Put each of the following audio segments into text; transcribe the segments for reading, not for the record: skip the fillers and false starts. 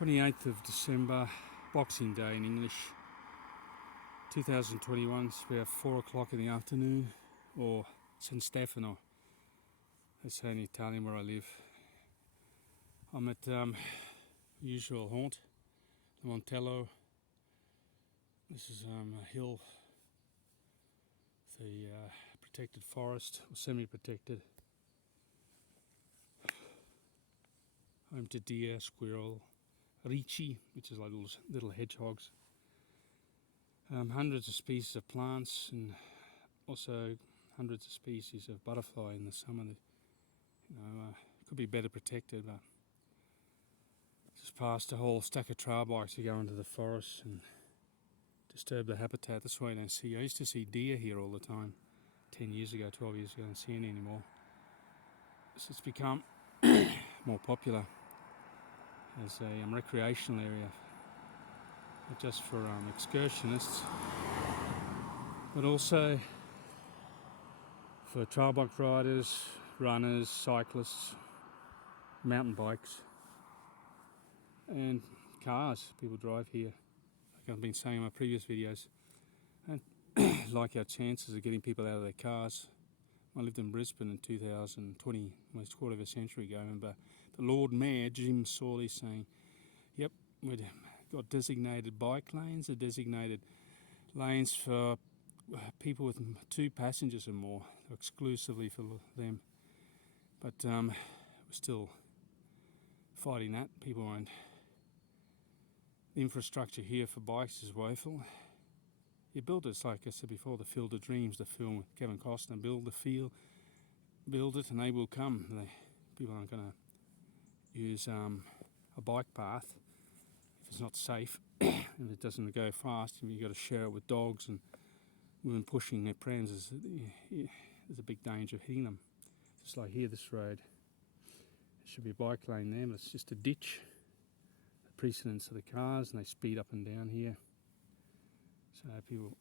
28th of December, Boxing Day in English, 2021. It's about 4 o'clock in the afternoon, or San Stefano, they say in Italian where I live. I'm at usual haunt, the Montello. This is a hill, the protected forest, or semi-protected. Home to deer, squirrel, ricci, which is like little hedgehogs. Hundreds of species of plants, and also hundreds of species of butterfly in the summer. Could be better protected, but just passed a whole stack of trail bikes to go into the forest and disturb the habitat. That's why I don't see. I used to see deer here all the time 10 years ago, 12 years ago. I don't see any anymore. So it's become more popular as a recreational area, not just for excursionists, but also for trail bike riders, runners, cyclists, mountain bikes, and cars. People drive here, like I've been saying in my previous videos, and like our chances of getting people out of their cars. I lived in Brisbane in 2020, almost a quarter of a century ago. I remember the Lord Mayor, Jim Sawley, saying, yep, we've got designated bike lanes, or designated lanes for people with 2 passengers or more, exclusively for them. But we're still fighting that. People won't. The infrastructure here for bikes is woeful. You build it, like I said before, the Field of Dreams, the film with Kevin Costner. Build it and they will come. People aren't going to use a bike path if it's not safe, if it doesn't go fast. You've got to share it with dogs and women pushing their prams. There's a big danger of hitting them. Just like here, this road. There should be a bike lane there, but it's just a ditch. The precedence of the cars, and they speed up and down here. So people,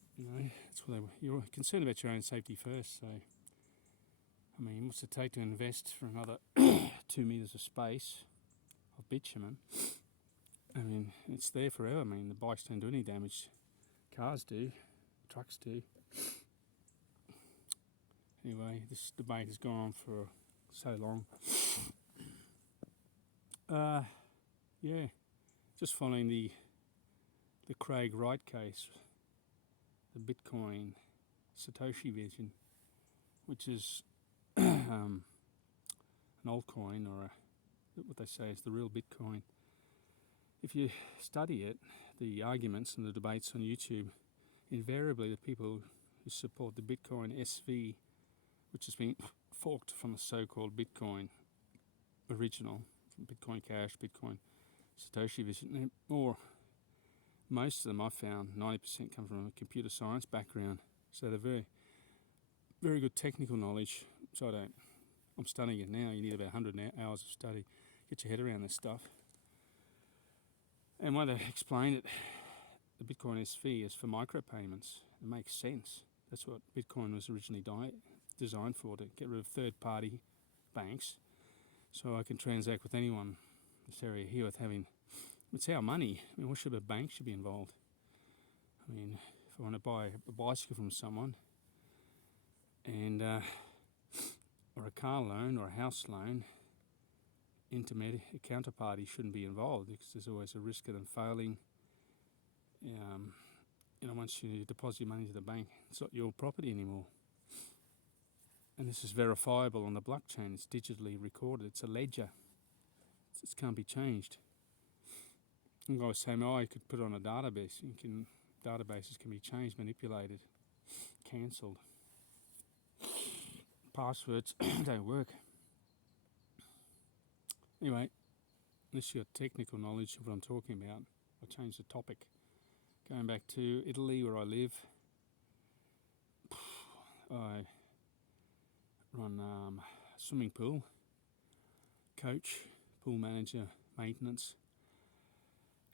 that's what you're concerned about your own safety first. So, I mean, what's it take to invest for another 2 meters of space of bitumen? I mean, it's there forever. I mean, the bikes don't do any damage. Cars do. Trucks do. Anyway, this debate has gone on for so long. Yeah, just following the Craig Wright case, the Bitcoin Satoshi vision, which is an altcoin, or what they say is the real Bitcoin. If you study it, the arguments and the debates on YouTube, invariably the people who support the Bitcoin SV, which has been forked from the so-called Bitcoin original, Bitcoin Cash, Bitcoin Satoshi vision, or most of them I've found, 90% come from a computer science background, so they're very, very good technical knowledge. So I'm studying it now. You need about 100 hours of study, get your head around this stuff. And when they explain it, the Bitcoin SV is for micropayments. It makes sense. That's what Bitcoin was originally designed for, to get rid of third-party banks, so I can transact with anyone in this area here with having. It's our money. I mean, what should a bank should be involved? I mean, if I want to buy a bicycle from someone, and or a car loan or a house loan, intermediate counterparty shouldn't be involved, because there's always a risk of them failing. Once you deposit your money to the bank, it's not your property anymore. And this is verifiable on the blockchain. It's digitally recorded. It's a ledger. It can't be changed. And I was saying, you could put it on a database. Databases can be changed, manipulated, cancelled. Passwords don't work. Anyway, unless you've got technical knowledge of what I'm talking about, I'll change the topic. Going back to Italy, where I live, I run a swimming pool, coach, pool manager, maintenance,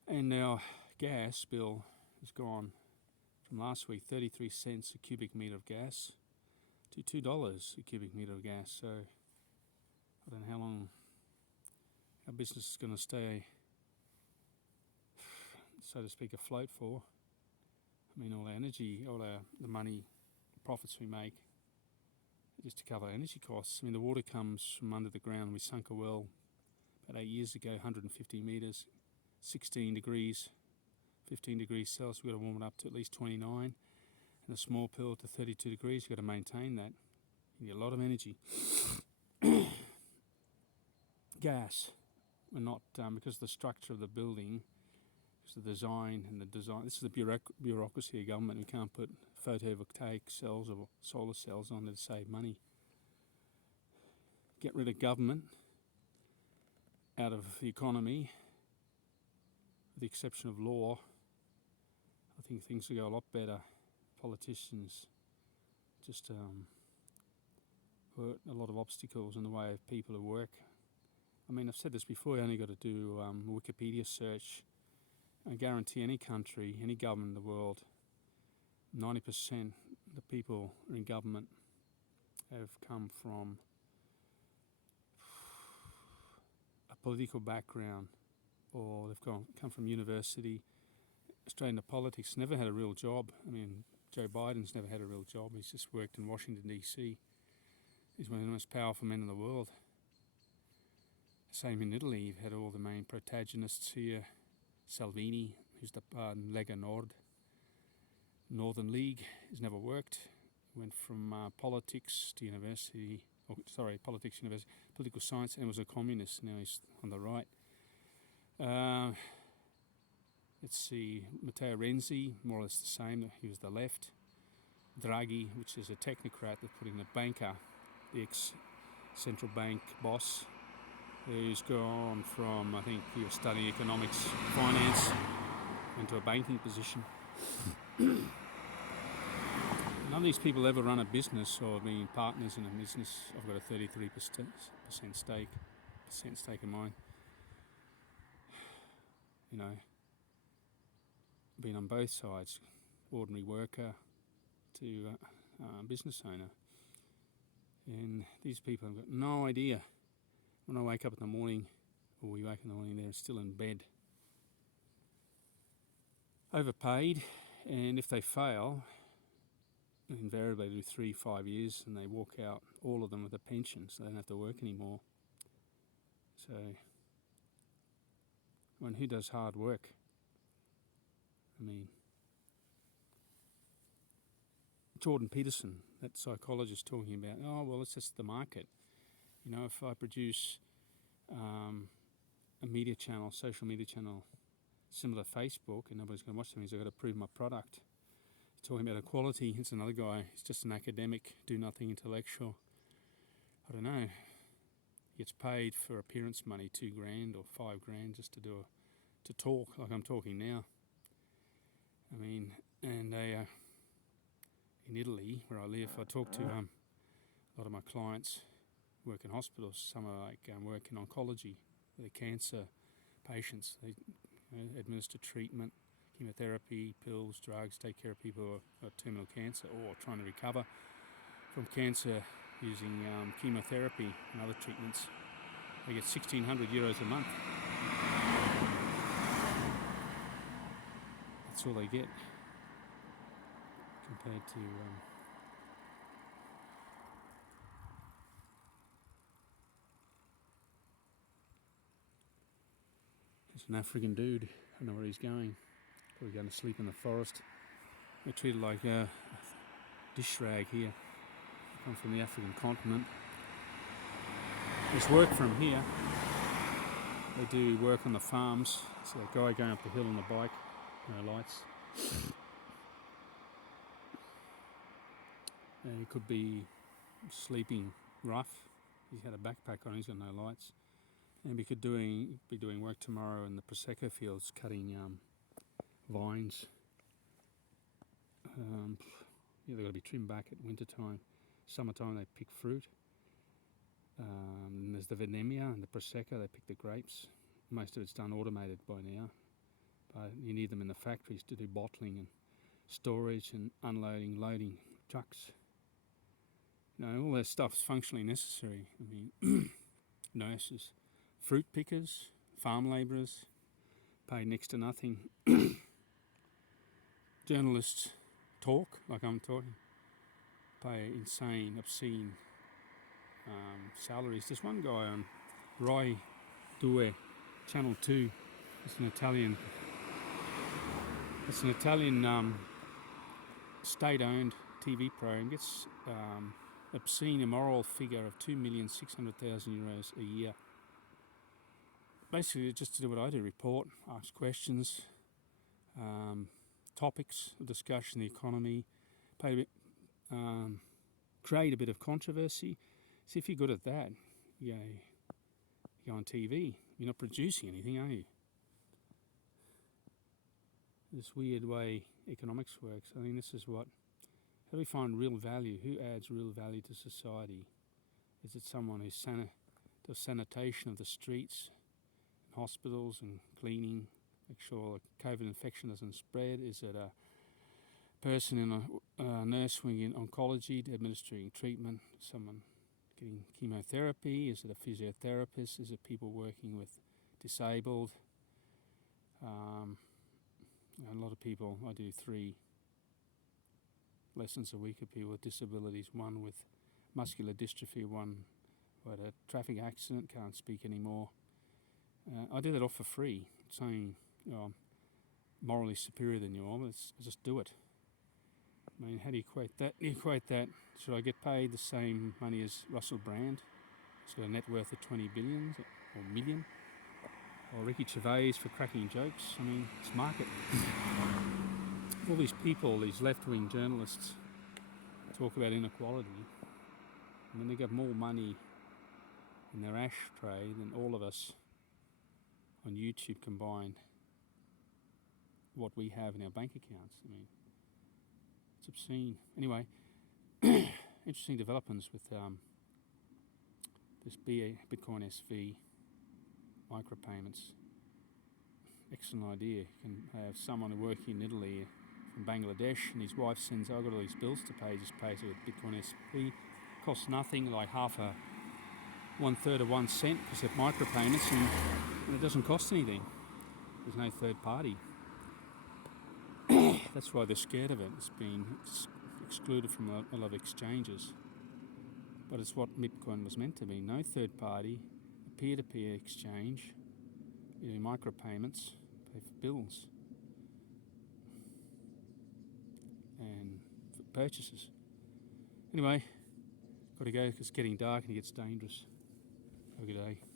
and our gas bill has gone from last week 33 cents a cubic metre of gas to $2 a cubic metre of gas. So I don't know how long our business is going to stay so to speak, afloat for. I mean, all our energy, the money, profits we make, just to cover energy costs. I mean, the water comes from under the ground. We sunk a well about 8 years ago, 150 metres, 16 degrees, 15 degrees Celsius. We've got to warm it up to at least 29, and a small pill to 32 degrees. You've got to maintain that. You need a lot of energy. Gas, we're not, because of the structure of the building, because of the design and the design. This is the bureaucracy of government. We can't put photovoltaic cells or solar cells on to save money. Get rid of government out of the economy, with the exception of law. I think things will go a lot better. Politicians just put a lot of obstacles in the way of people who work. I mean, I've said this before, you only got to do a Wikipedia search. I guarantee any country, any government in the world, 90% of the people in government have come from a political background, or they've come from university. Australian politics, never had a real job. I mean, Joe Biden's never had a real job. He's just worked in Washington, D.C. He's one of the most powerful men in the world. Same in Italy. You've had all the main protagonists here. Salvini, who's the Lega Nord, Northern League, has never worked. Went from politics to university, political science, and was a communist. Now he's on the right. Let's see, Matteo Renzi, more or less the same. He was the left. Draghi, which is a technocrat, they're putting the banker, the ex-central bank boss, who's gone from, I think he was studying economics, finance, into a banking position. None of these people ever run a business or been partners in a business. I've got a 33% stake in mine. You know, been on both sides, ordinary worker to business owner. And these people have got no idea. When I wake up in the morning, or we wake in the morning, they're still in bed. Overpaid, and if they fail, invariably they do 3-5 years, and they walk out, all of them with a pension, so they don't have to work anymore. So, who does hard work? I mean, Jordan Peterson, that psychologist, talking about, oh, well, it's just the market. You know, if I produce a media channel, social media channel, similar to Facebook, and nobody's going to watch them, I've got to prove my product. Talking about equality, it's another guy, he's just an academic, do nothing intellectual. I don't know. He gets paid for appearance money, $2,000 or $5,000 just to talk like I'm talking now. I mean, and in Italy, where I live, I talk to a lot of my clients work in hospitals. Some are work in oncology, they're cancer patients. They administer treatment, chemotherapy, pills, drugs, take care of people who have terminal cancer or trying to recover from cancer using chemotherapy and other treatments. They get €1,600 a month. That's all they get compared to there's an African dude. I don't know where he's going. Probably going to sleep in the forest. They're treated like a dish rag here. They come from the African continent. There's work from here. They do work on the farms. So a guy going up the hill on the bike, no lights. He could be sleeping rough. He's had a backpack on, he's got no lights. And we could be doing work tomorrow in the Prosecco fields, cutting vines. They've got to be trimmed back at winter time. Summertime they pick fruit. There's the Vendemmia and the Prosecco, they pick the grapes. Most of it's done automated by now. But you need them in the factories to do bottling and storage and unloading, loading trucks. You know, all that stuff's functionally necessary. I mean, nurses, fruit pickers, farm labourers, paid next to nothing. journalists talk like I'm talking, pay insane, obscene salaries. There's one guy on Rai Due, Channel 2. It's an Italian state-owned TV program. Gets obscene immoral figure of €2,600,000 a year. Basically, just to do what I do: report, ask questions, topics of discussion, the economy, create a bit of controversy. See, if you're good at that, you go on TV. You're not producing anything, are you? This weird way economics works. I think this is what. How do we find real value? Who adds real value to society? Is it someone who does sanitation of the streets, hospitals, and cleaning, make sure a COVID infection doesn't spread? Is it a person in a nurse wing in oncology administering treatment? Someone getting chemotherapy? Is it a physiotherapist? Is it people working with disabled? A lot of people. I do 3 lessons a week of people with disabilities. One with muscular dystrophy. One who had a traffic accident, can't speak anymore. I do that all for free, saying I'm morally superior than you are. I just do it. I mean, how do you equate that? Should I get paid the same money as Russell Brand? He's got a net worth of 20 billion or million. Or Ricky Gervais for cracking jokes. I mean, it's market. All these people, these left-wing journalists, talk about inequality. I mean, they got more money in their ashtray than all of us on YouTube combined. What we have in our bank accounts. I mean, it's obscene. Anyway, interesting developments with this Bitcoin SV micropayments. Excellent idea. You can have someone working in Italy from Bangladesh, and his wife sends, I've got all these bills to pay, just pays it with Bitcoin SV. Costs nothing, like 1/3 of 1 cent, because they're micropayments, and it doesn't cost anything. There's no third party. That's why they're scared of it. It's been excluded from a lot of exchanges. But it's what Bitcoin was meant to be. No third party, a peer-to-peer exchange, using micropayments, pay for bills and for purchases. Anyway, got to go because it's getting dark and it gets dangerous. Have a good day.